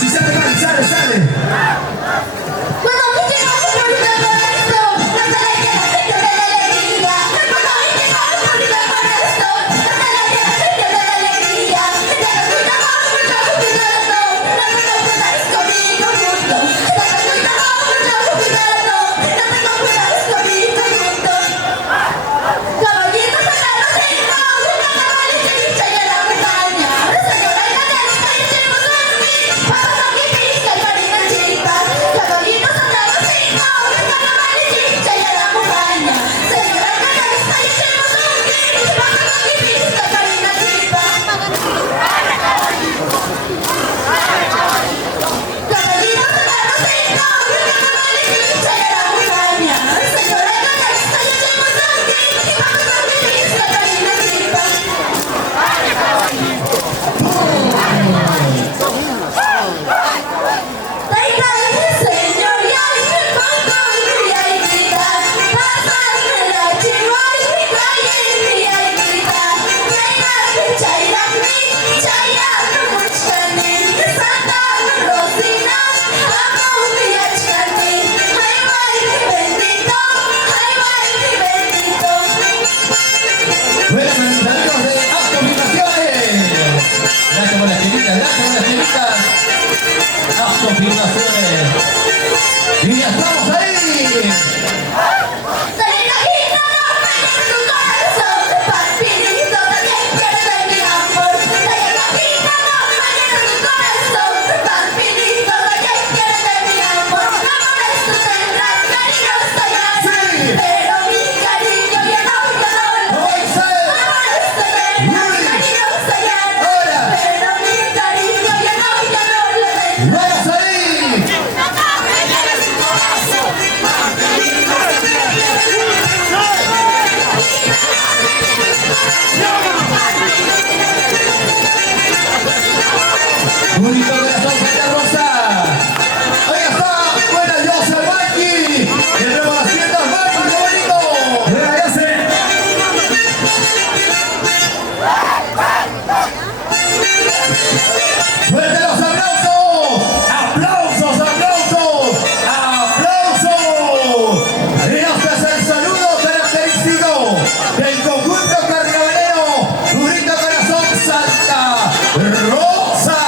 Si sale mal, sale, sale. Cuando viste que vas a morir con esto, no te la que la gente de la alegría. Cuando viste que vas a morir con esto, no te la que la gente de la alegría. Te lo cuidamos mucho cuidando, no te confundáis conmigo mundo. Te lo cuidamos mucho cuidando, no te confundáis conmigo mundo. Caballitos en la cima, un carnaval y chicha y en la montaña. Señora y la lista y chivos aquí, vamos aquí pizca y marina chica. Caballitos en la cima, un carnaval y chicha y en la montaña. Señora y la lista y chivos aquí, vamos aquí pizca y marina chica. Caballitos en la cima, un carnaval y chicha y en la montaña. Señora y la lista y chivos aquí, vamos aquí pizca y marina chica. Bueno, saludos de Autofilmaciones. Gracias por las chinitas, gracias por las chinitas. Autofilmaciones. Y ya estamos ahí. ¡Vamos ahí! Bonito corazón, Santa Rosa. Ahí está, buena diosa Maki. De nuevo las tiendas Maki, qué bonito. Buena diosa. Fuerte los aplausos. Aplausos, aplausos, aplausos. Y este es el saludo característico del conjunto carnavalero Burrito Corazón Santa Rosa.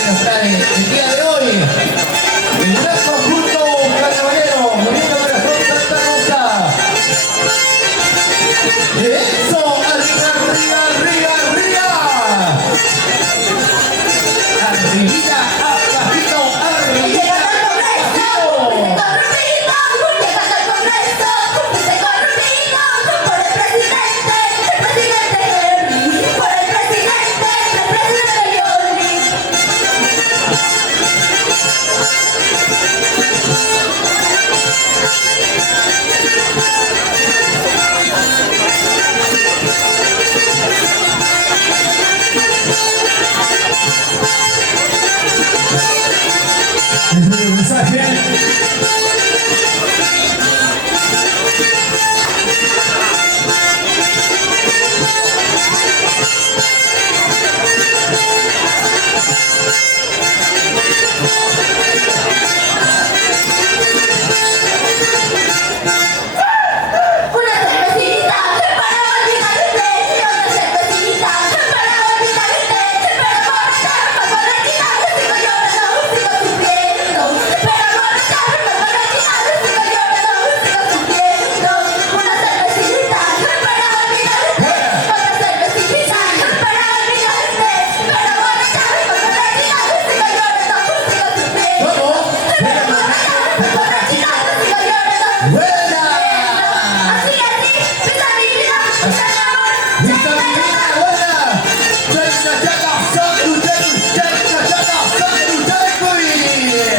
que nos trae el día de hoy. El gran conjunto carnavalero, Bonito Corazón Santa Rosa. Eso, arriba, arriba, arriba, arriba. Arribita, abajito, arribita, abajito. Es un mensaje.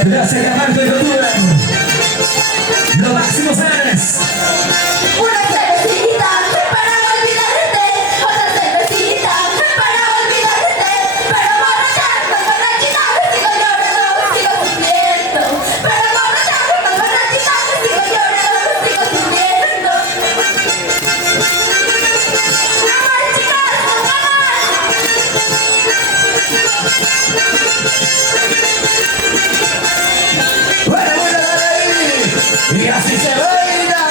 Gracias, Camargo y Cultura. Lo máximo seres. Una cervecita para olvidarte, otra cervecita para olvidarte, pero borracharme con la chica sigo llorando, sigo sufriendo, pero borracharme con la chica sigo llorando, sigo sufriendo. Amor, chicas, Bueno, bueno, dale ahí. Y así se baila.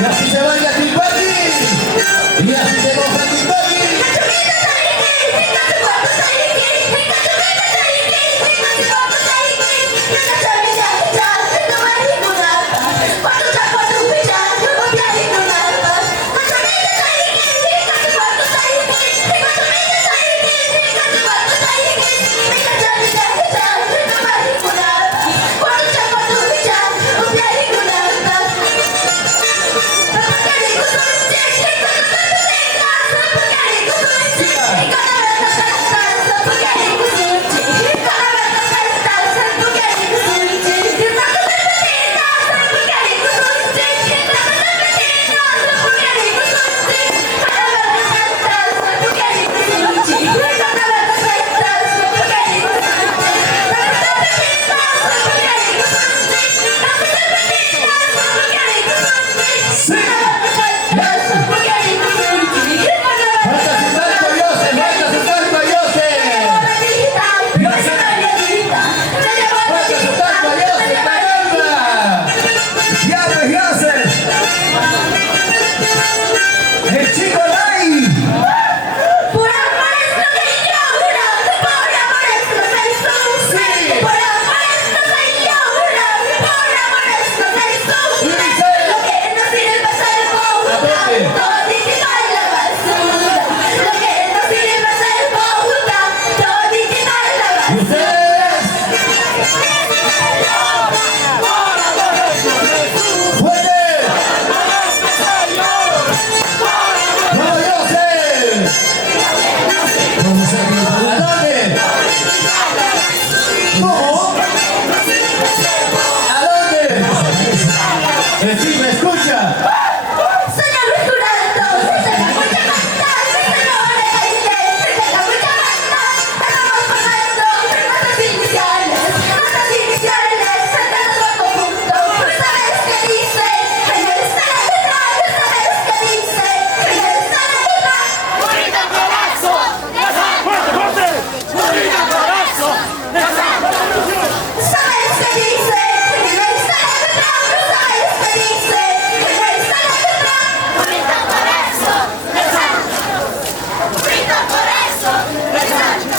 Y así se baila Timbali. Y así se goza Timbali.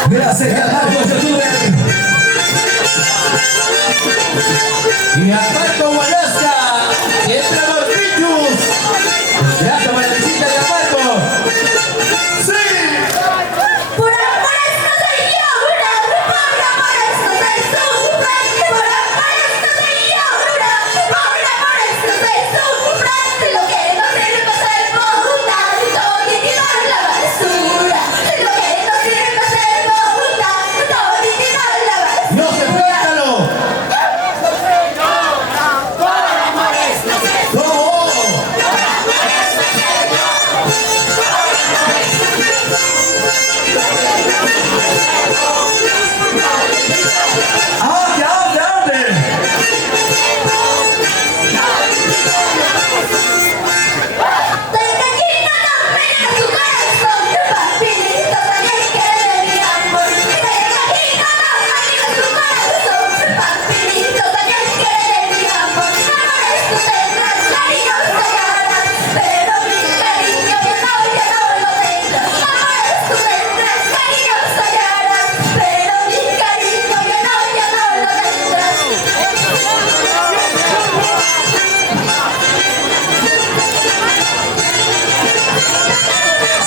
Gracias, Carlos YouTube. Y a Marco Guayasca, entre los bichos. Gracias por la visita de Marco. ¡Sí! Por amor esto soy yo, por amor esto soy sufre. Por amor esto soy yo, por amor esto soy sufre. Lo que no sirve ser puta, todo y tirar la basura. Lo que no sirve ser puta, todo y tirar la basura. ¡No se suéltalo! ¿Cómo? ¡Aunque, aunque, aunque!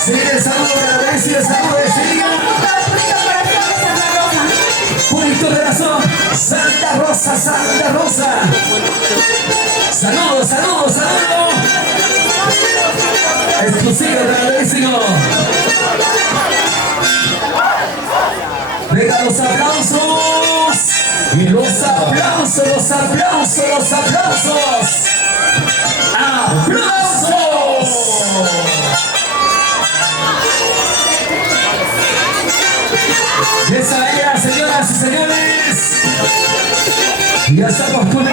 Sigue el saludo de la vez y el saludo de Sigue. Purito corazón, Santa Rosa, Santa Rosa. Saludos, saludos, saludos. Exclusivo grandísimo. Venga los aplausos. Y los aplausos, los aplausos, los aplausos. ¡Aplausos! Esa era, señoras y señores. Ya estamos con